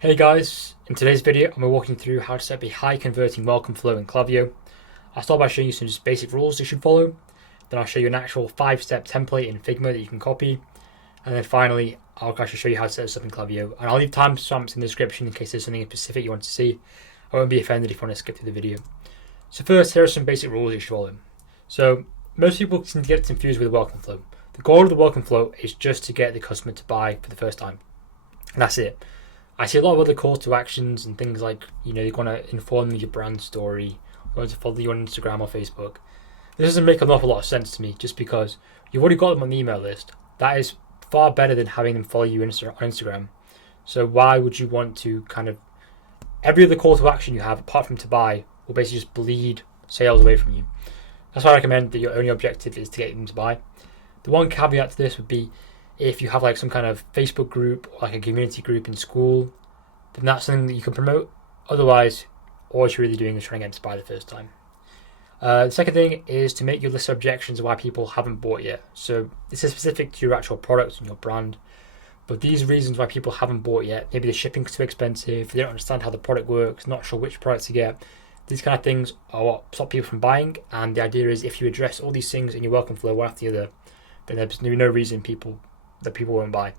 Hey guys, in today's video I'm going to be walking through how to set up a high converting welcome flow in Klaviyo. I'll start by showing you some just basic rules you should follow, then I'll show you an actual 5-step template in Figma that you can copy, and then finally I'll actually show you how to set this up in Klaviyo. And I'll leave timestamps in the description in case there's something specific you want to see. I won't be offended if you want to skip through the video. So first, here are some basic rules you should follow. So most people seem to get confused with the welcome flow. The goal of the welcome flow is just to get the customer to buy for the first time. And that's it. I see a lot of other call to actions and things like, you want to inform them of your brand story, you want to follow you on Instagram or Facebook. This doesn't make an awful lot of sense to me just because you've already got them on the email list. That is far better than having them follow you on Instagram. So why would you want to every other call to action you have apart from to buy will basically just bleed sales away from you. That's why I recommend that your only objective is to get them to buy. The one caveat to this would be if you have some kind of Facebook group or a community group in school, then that's something that you can promote. Otherwise, all you're really doing is trying to get them to buy the first time. The second thing is to make your list of objections why people haven't bought yet. So this is specific to your actual product and your brand. But these reasons why people haven't bought yet, maybe the shipping's too expensive, they don't understand how the product works, not sure which product to get. These kind of things are what stop people from buying. And the idea is if you address all these things in your welcome flow one after the other, then there's no reason people won't buy.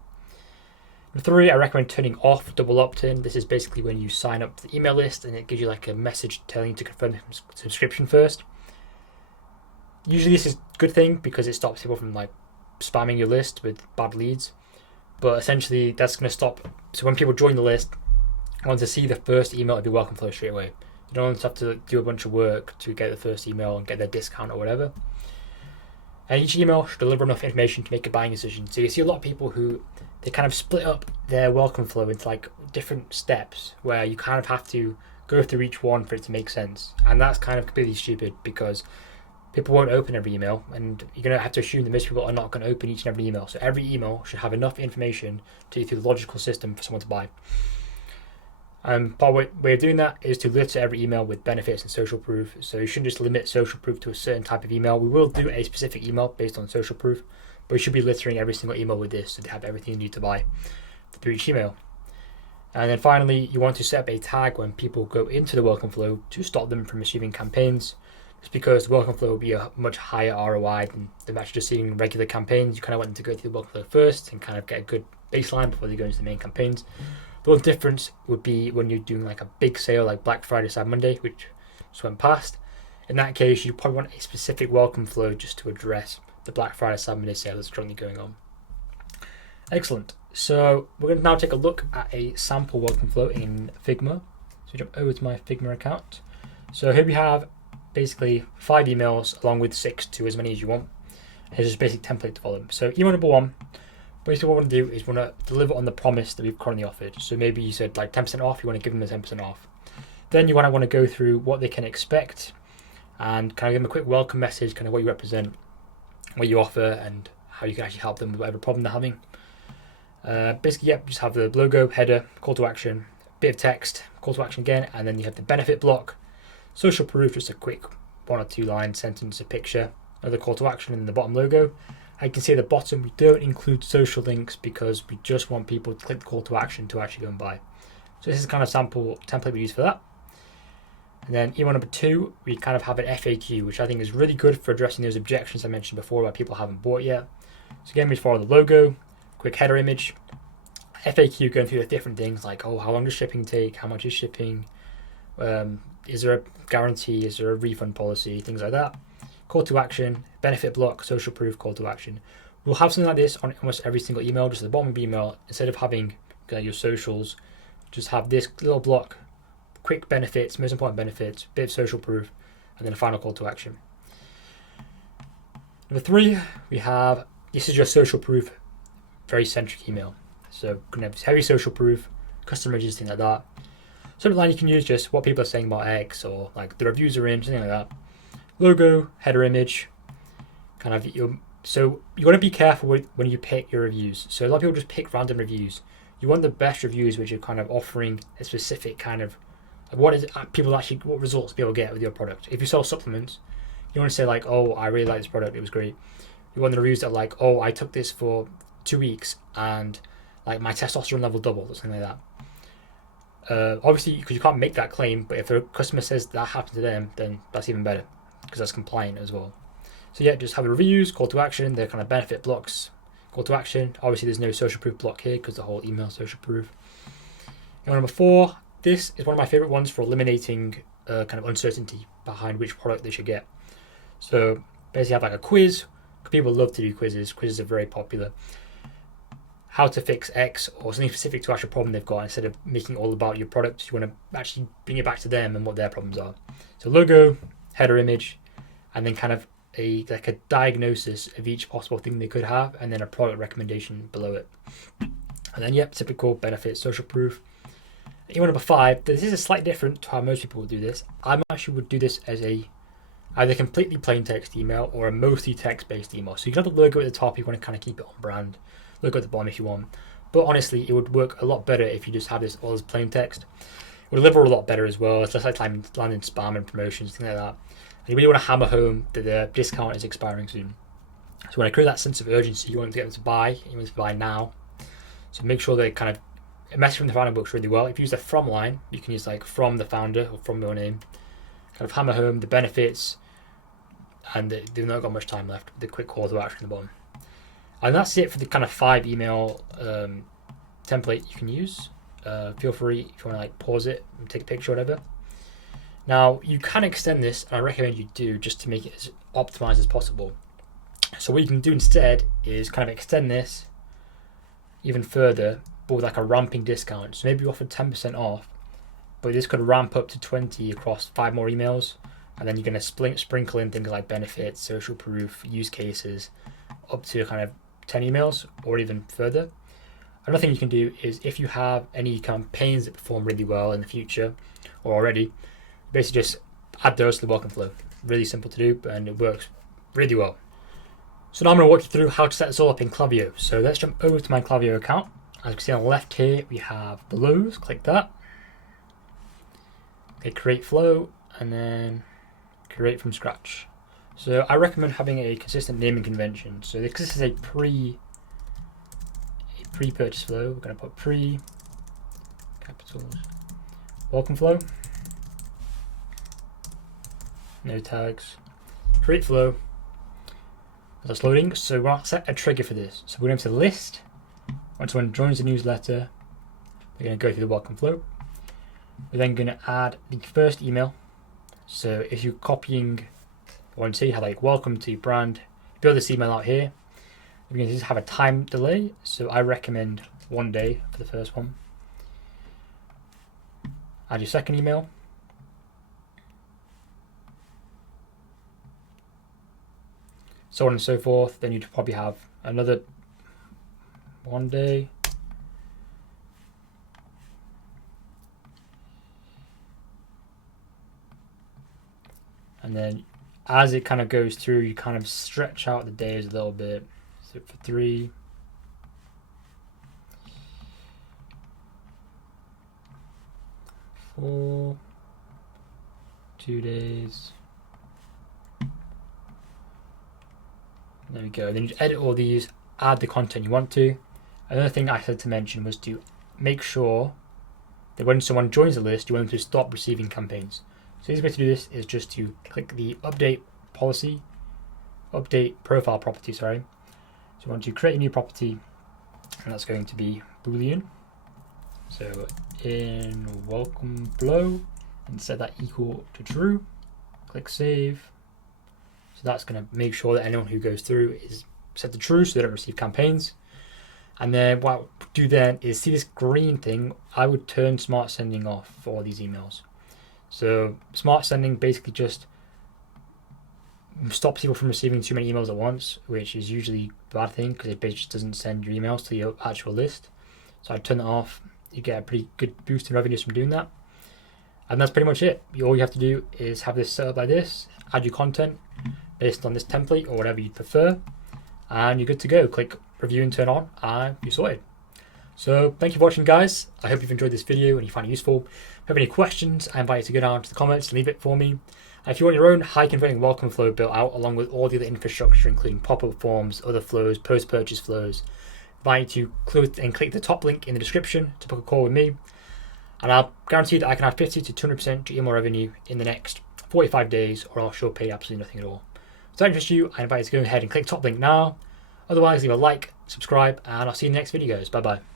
Number 3, I recommend turning off double opt-in. This is basically when you sign up to the email list and it gives you a message telling you to confirm the subscription first. Usually this is a good thing because it stops people from spamming your list with bad leads. But essentially that's going to stop. So when people join the list, I want to see the first email of your welcome flow straight away. You don't have to do a bunch of work to get the first email and get their discount or whatever. And each email should deliver enough information to make a buying decision. So you see a lot of people who they kind of split up their welcome flow into different steps where you kind of have to go through each one for it to make sense. And that's kind of completely stupid because people won't open every email and you're going to have to assume that most people are not going to open each and every email. So every email should have enough information to get through the logical system for someone to buy. Part way of doing that is to litter every email with benefits and social proof. So you shouldn't just limit social proof to a certain type of email. We will do a specific email based on social proof, but you should be littering every single email with this so they have everything you need to buy through each email. And then finally, you want to set up a tag when people go into the welcome flow to stop them from receiving campaigns. Just because the welcome flow will be a much higher ROI than them actually just seeing regular campaigns. You kind of want them to go through the welcome flow first and kind of get a good baseline before they go into the main campaigns. The one difference would be when you're doing a big sale like Black Friday, Cyber Monday, which just went past. In that case, you probably want a specific welcome flow just to address the Black Friday, Cyber Monday sale that's currently going on. Excellent. So we're going to now take a look at a sample welcome flow in Figma. So jump over to my Figma account. So here we have basically 5 emails along with 6 to as many as you want. Here's just a basic template to follow. So email number 1. Basically what we want to do is we want to deliver on the promise that we've currently offered. So maybe you said 10% off, you want to give them the 10% off. Then you want to go through what they can expect and kind of give them a quick welcome message, kind of what you represent, what you offer, and how you can actually help them with whatever problem they're having. Basically, just have the logo, header, call to action, bit of text, call to action again, and then you have the benefit block, social proof, just a quick 1 or 2 line sentence, a picture, another call to action, and the bottom logo. I can see at the bottom we don't include social links because we just want people to click the call to action to actually go and buy. So this is kind of sample template we use for that. And then email number 2, we kind of have an FAQ, which I think is really good for addressing those objections I mentioned before about people haven't bought yet. So again, we follow the logo, quick header image, FAQ going through the different things like, how long does shipping take? How much is shipping? Is there a guarantee? Is there a refund policy? Things like that. Call to action, benefit block, social proof, call to action. We'll have something like this on almost every single email, just at the bottom of the email. Instead of having your socials, just have this little block, quick benefits, most important benefits, bit of social proof, and then a final call to action. Number 3, we have, this is your social proof, very centric email. So going to have heavy social proof, custom images, things like that. Subject line you can use just what people are saying about X or the reviews are in, something like that. Logo, header image, so you want to be careful when you pick your reviews. So a lot of people just pick random reviews. You want the best reviews which are kind of offering a specific what results people get with your product. If you sell supplements, you want to say I really like this product, it was great. You want the reviews that are I took this for 2 weeks and my testosterone level doubled or something like that. Obviously, because you can't make that claim, but if a customer says that happened to them, then that's even better because that's compliant as well. So yeah, just have the reviews, call to action, their kind of benefit blocks, call to action. Obviously, there's no social proof block here because the whole email social proof. And number 4, this is one of my favorite ones for eliminating kind of uncertainty behind which product they should get. So basically, have like a quiz. People love to do quizzes. Quizzes are very popular. How to fix X or something specific to actual problem they've got, instead of making it all about your product. You want to actually bring it back to them and what their problems are. So logo, header image, and then kind of a diagnosis of each possible thing they could have, and then a product recommendation below it. And then typical benefit social proof. Email number 5. This is a slightly different to how most people would do this. I actually would do this as a either completely plain text email or a mostly text-based email. So you can have the logo at the top if you want to kind of keep it on brand, logo at the bottom if you want. But honestly, it would work a lot better if you just have this all as plain text. It would deliver a lot better as well. It's less like landing spam and promotions, things like that. And you really want to hammer home that the discount is expiring soon. So when I create that sense of urgency, you want to get them to buy, you want them to buy now. So make sure they kind of, a message from the founder works really well. If you use the from line, you can use like from the founder or from your name. Kind of hammer home the benefits, and they've not got much time left with the quick call to action at the bottom. And that's it for the kind of 5 email template you can use. Feel free if you want to like pause it and take a picture or whatever. Now you can extend this, and I recommend you do, just to make it as optimized as possible. So what you can do instead is kind of extend this even further, but with like a ramping discount. So maybe you offer 10% off, but this could ramp up to 20 across 5 more emails, and then you're going to sprinkle in things like benefits, social proof, use cases, up to kind of 10 emails or even further. Another thing you can do is, if you have any campaigns that perform really well in the future or already, basically just add those to the welcome flow. Really simple to do, and it works really well. So now I'm going to walk you through how to set this all up in Klaviyo. So let's jump over to my Klaviyo account. As you can see on the left here, we have the flows. Click that. Okay, create flow, and then create from scratch. So I recommend having a consistent naming convention. So because this is a pre-purchase flow, we're going to put pre capitals welcome flow, no tags, create flow. That's loading. So we're going to set a trigger for this. So we're going to the list. When someone joins the newsletter, they're going to go through the welcome flow. We're then going to add the first email. So if you're copying, I want to see how like welcome to brand, build this email out here. We're going to just have a time delay. So I recommend 1 day for the first one. Add your second email. So on and so forth. Then you'd probably have another 1 day. And then as it kind of goes through, you kind of stretch out the days a little bit. So for 3, 4, 2 days. There we go. Then you edit all these, add the content you want to. Another thing I said to mention was to make sure that when someone joins the list, you want them to stop receiving campaigns. So the easiest way to do this is just to click the update profile property, So you want to create a new property, and that's going to be Boolean. So in welcome flow, and set that equal to true. Click save. So that's going to make sure that anyone who goes through is set to true, so they don't receive campaigns. And then what I would do then is, see this green thing, I would turn smart sending off for all these emails. So smart sending basically just stops people from receiving too many emails at once, which is usually a bad thing because it basically just doesn't send your emails to your actual list. So I'd turn that off. You get a pretty good boost in revenues from doing that. And that's pretty much it. All you have to do is have this set up like this, add your content based on this template or whatever you'd prefer, and you're good to go. Click review and turn on, and you're sorted. So thank you for watching, guys. I hope you've enjoyed this video and you find it useful. If you have any questions, I invite you to go down to the comments and leave it for me. And if you want your own high converting welcome flow built out along with all the other infrastructure, including pop-up forms, other flows, post-purchase flows, I invite you to click the top link in the description to book a call with me. And I'll guarantee that I can add 50 to 200% to email revenue in the next 45 days, or else you'll pay absolutely nothing at all. If that interests you, I invite you to go ahead and click top link now. Otherwise, leave a like, subscribe, and I'll see you in the next video, guys. Bye bye.